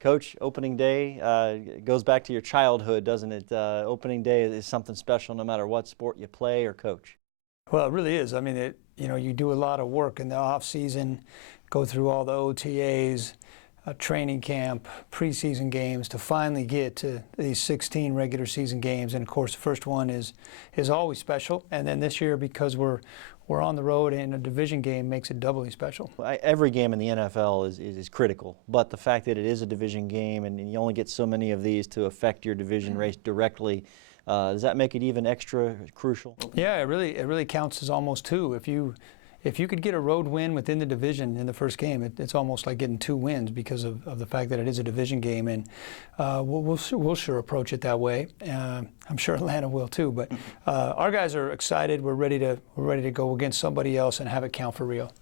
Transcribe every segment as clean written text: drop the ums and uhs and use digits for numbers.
Coach, opening day goes back to your childhood, doesn't it? Opening day is something special no matter what sport you play or coach. Well, it really is. I mean, you do a lot of work in the off season, go through all the OTAs, training camp, preseason games to finally get to these 16 regular season games. And of course, the first one is always special. And then this year, because we're on the road in a division game, makes it doubly special. Every game in the NFL is critical, but the fact that it is a division game and you only get so many of these to affect your division race directly, does that make it even extra crucial? Yeah, it really counts as almost two. If you could get a road win within the division in the first game, it's almost like getting 2 wins because of the fact that it is a division game, and we'll sure approach it that way. I'm sure Atlanta will too. But our guys are excited. We're ready to go against somebody else and have it count for real.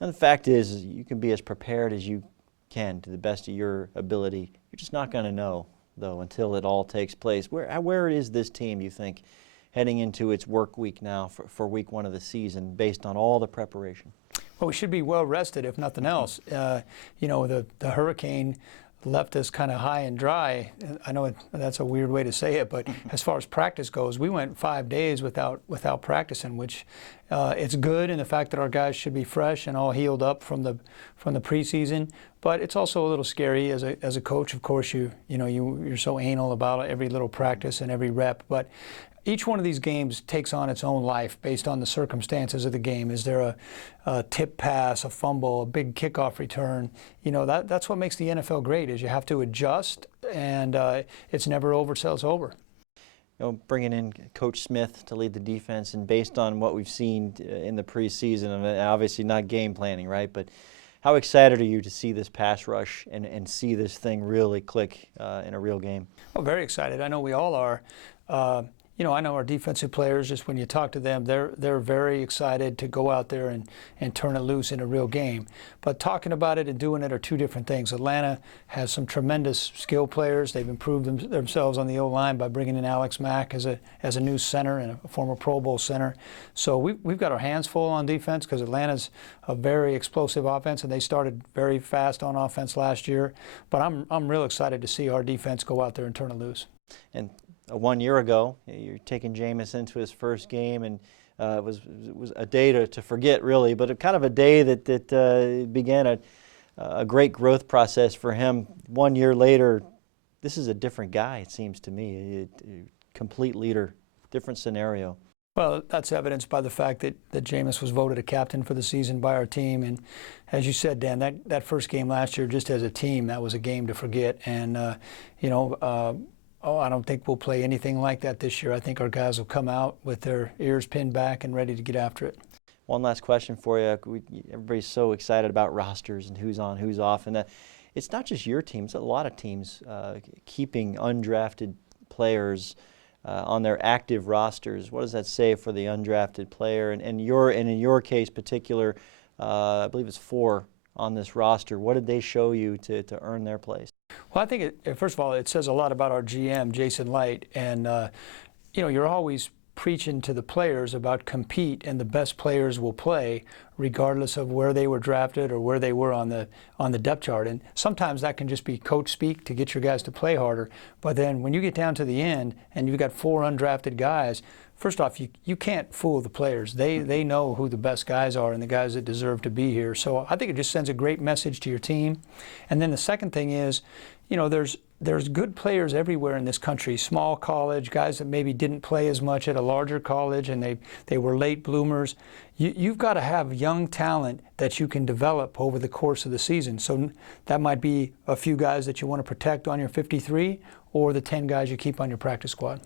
And the fact is, you can be as prepared as you can to the best of your ability. You're just not going to know, though, until it all takes place. Where is this team, you think, heading into its work week now for week 1 of the season based on all the preparation? Well, we should be well rested, if nothing else. You know, the hurricane left us kind of high and dry. I know that's a weird way to say it, but as far as practice goes, we went 5 days without practicing, which it's good in the fact that our guys should be fresh and all healed up from the preseason. But it's also a little scary as a coach. Of course, you're so anal about every little practice and every rep, but each one of these games takes on its own life based on the circumstances of the game. Is there a tip pass, a fumble, a big kickoff return? You know, that's what makes the NFL great, is you have to adjust, and it's never over till it's over. You know, bringing in Coach Smith to lead the defense, and based on what we've seen in the preseason, and obviously not game planning, right? But how excited are you to see this pass rush and see this thing really click in a real game? Well, very excited. I know we all are. You know, I know our defensive players, just when you talk to them, they're very excited to go out there and turn it loose in a real game. But talking about it and doing it are two different things. Atlanta has some tremendous skill players. They've improved themselves on the O-line by bringing in Alex Mack as a new center and a former Pro Bowl center. So we've got our hands full on defense because Atlanta's a very explosive offense, and they started very fast on offense last year. But I'm real excited to see our defense go out there and turn it loose. And 1 year ago, you're taking Jameis into his first game, and it was a day to forget, really, but kind of a day that began a great growth process for him. 1 year later, this is a different guy, it seems to me, a complete leader, different scenario. Well, that's evidenced by the fact that Jameis was voted a captain for the season by our team. And as you said, Dan, that first game last year, just as a team, that was a game to forget. And, I don't think we'll play anything like that this year. I think our guys will come out with their ears pinned back and ready to get after it. One last question for you. Everybody's so excited about rosters and who's on, who's off. And it's not just your team. It's a lot of teams keeping undrafted players on their active rosters. What does that say for the undrafted player? And in your case particular, I believe it's 4 on this roster. What did they show you to earn their place? Well, I think, first of all, it says a lot about our GM, Jason Light. And, you're always preaching to the players about compete, and the best players will play regardless of where they were drafted or where they were on the depth chart. And sometimes that can just be coach speak to get your guys to play harder. But then when you get down to the end and you've got 4 undrafted guys, first off, you can't fool the players. They know who the best guys are and the guys that deserve to be here. So I think it just sends a great message to your team. And then the second thing is, there's good players everywhere in this country, small college, guys that maybe didn't play as much at a larger college and they were late bloomers. You've got to have young talent that you can develop over the course of the season. So that might be a few guys that you want to protect on your 53 or the 10 guys you keep on your practice squad.